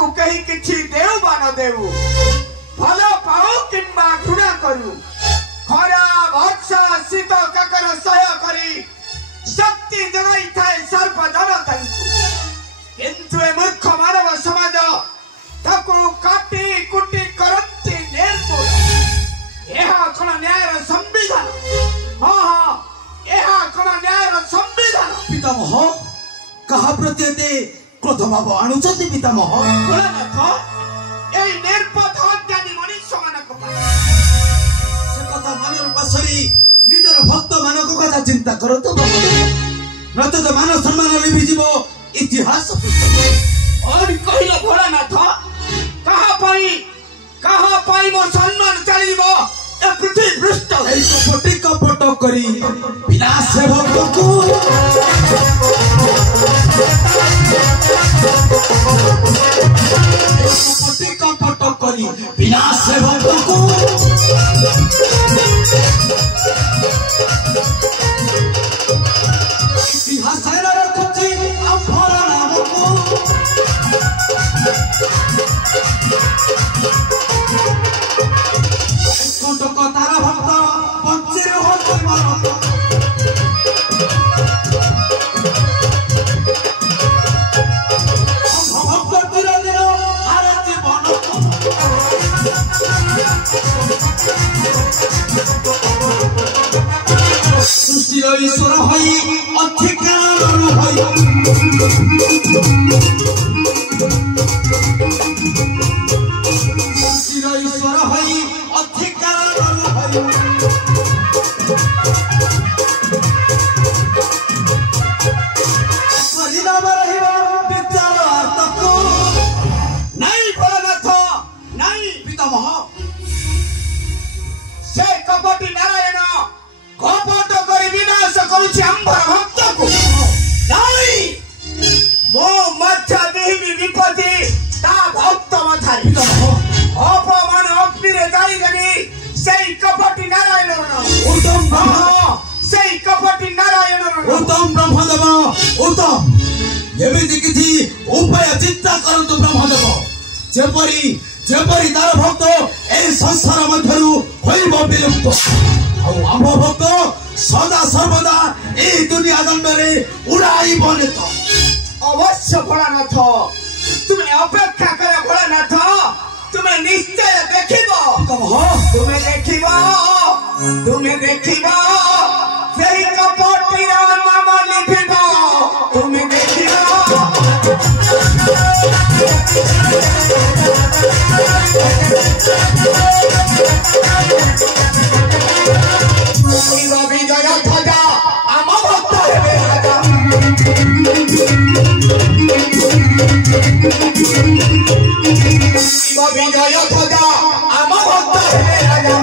ताकू कहीं किछि देव बा न देव भल पाओ किंबा घृणा करू खरा वर्षा शीत काकर सह करी शक्ति जगाई थाए सर्प जनता किंतु ए मूर्ख मानव समाज ताकू काटी कुटी करंती निर्मूल यह कोन न्याय संविधान हां हां यह कोन न्याय संविधान पितामह कहा प्रत्येते क्रोध भाव आणुचंती पितामह भोलानाथ एई निर्पथ हत्यानी मनुष्य मानक से कथा मनर बसरी निजर भक्त मानक कथा चिंता करतो नत तो मान सम्मान लिभि जीव इतिहास और कहिलो भोलानाथ कहा पाई मो सम्मान चलीबो ए पृथ्वी पृष्ठ एई कपटी कपट करी विनाश भक्त को कपटी कपट करी विनाश भक्त को इतिहास रखुची अफर नाम को कंटक तारा भक्त बंचिर होते मारत भक्त तीर दिन हारे जीवन सृष्टिर ईश्वर हई अधिकार हई सृष्टिर ईश्वर हई अधिकार हई परिणाम रहिबा विचार अर्थको नहीं भोलानाथ नहीं पितामह से कपटी नारायण कपट करी विनाश करुछि अंबर भक्त को नहीं मो मध्य देही विपत्ति ता भक्त मथारी अपमान अग्नि रे जाई देबी सेई कपटी नारायण उत्तम सेई कपटी नारायण उत्तम ब्रह्मदेव उत्तम एमिति किछि उपाय चिंता करंतु ब्रह्मदेव जेपरी जेपरी तार भक्त ए संसार मध्यरु होइबो विलुप्त आ आम भक्त सदा सर्वदा ए दुनिया दंडरे उड़ाई बने तो अवश्य भोलानाथ तुम्हें अपेक्षा करे भोलानाथ तुम्हें निश्चय देखिबो तुम्हें देखिबो सेई कपटीर नाम लिखिबो तुम्हें देखिबो विजय ध्वजा आम भक्त हेबे राजा विजय ध्वजा आम भक्त हेबे राजा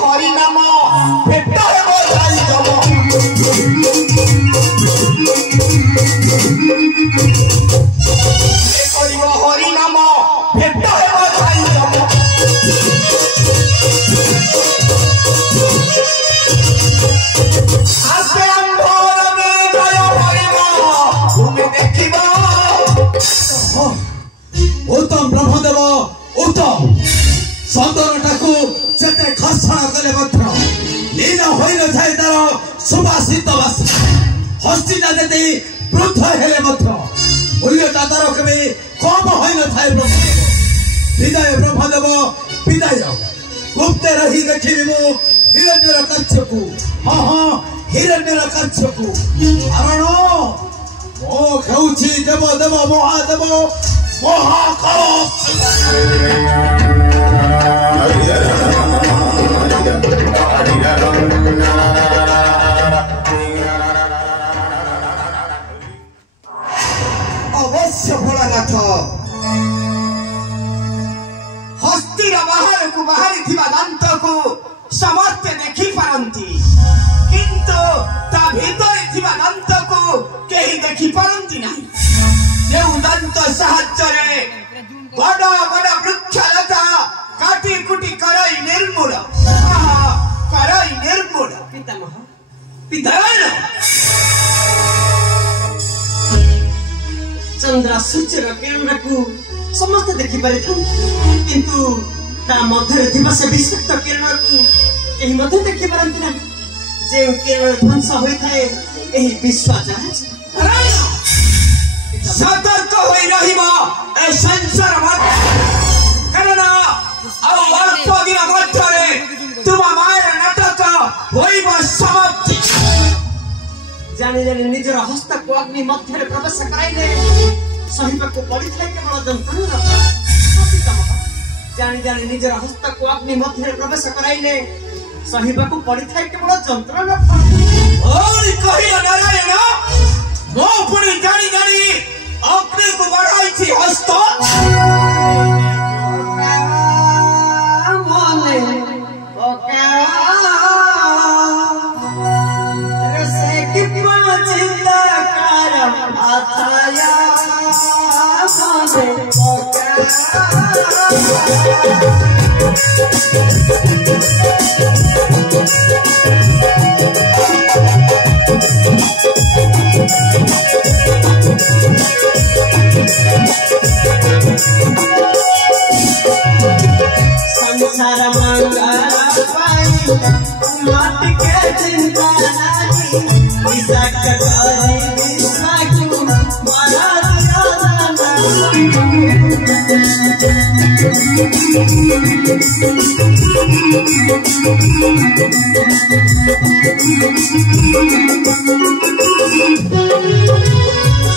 हरि नाम भेट हरि नाम भेट उत्तम ब्रह्मदेव उत्तम सौंदर्यटाकू जेते खर्षण कले लीन हो नए तार सुभाषित बासना हस्तीटा जेते वृद्ध हेले मूल्यता तार केवे कम हो नए विदाय ब्रह्मदेव विदाय गुप्ते रही देखी मु हिरण्यर कच्छ को हाँ हाँ हिरण्यर कच्छ को कारण मो खेउछि देव देव महादेव महाकाल बाहर को बाहरी थिबा दांत को समस्त देखि पारंती किंतु ता भीतर थिबा दांत को केही देखि पारंती नाही जे दांत साहाय्य रे बड़ बड़ वृक्षलता काटी कुटी करई निर्मूल करई निर्मूल पितामह पितामह चंद्र सूर्य किरण को समस्त देखि पारि किंतु ता मध्य थिबा से विशिष्ट किरण को एही मध्य देखि पारंती ना जे किरण ध्वंस होई थाए एही विश्व जहाज सतर्क होई रहिबा ए संसार मत कारण आ अल्प दिन मध्यरे तुमा मायर नाटक होइबा समाप्ति जानी जानी निजर हस्त को अग्नि मध्य प्रवेश कराइले सहिबा को पड़ी थाए केवल जंतुर जानी जानी निजर हस्त को अग्नि मध्य प्रवेश कराइले सहिबा को पड़ी थाए केवल जंतुर ओई कहियो नारायण मो पुनी जानी जानी अग्नि को बढ़ाई थी हस्त संसार मंगल पाई मत के चिंता नाही विसाक करी विसाकु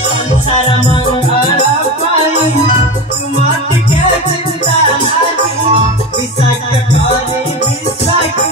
संसार मंगल पाई मत के चिंता नाही विसाक करी विसाकु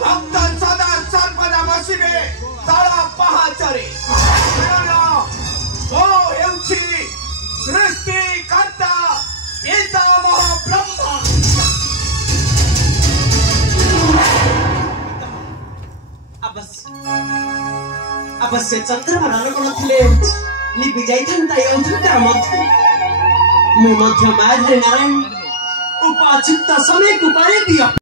भक्त सदा सर्वदा बसिबे तल पहाचरे ओ हेउछि सृष्टि कर्ता पितामह ब्रह्मा अवश्य चंद्रमा रनगण थिले लिपि जाइथान्ता ए अंधकार मध्य मु मध्य मायरे नारायण उपयुक्त समय को करे दियो।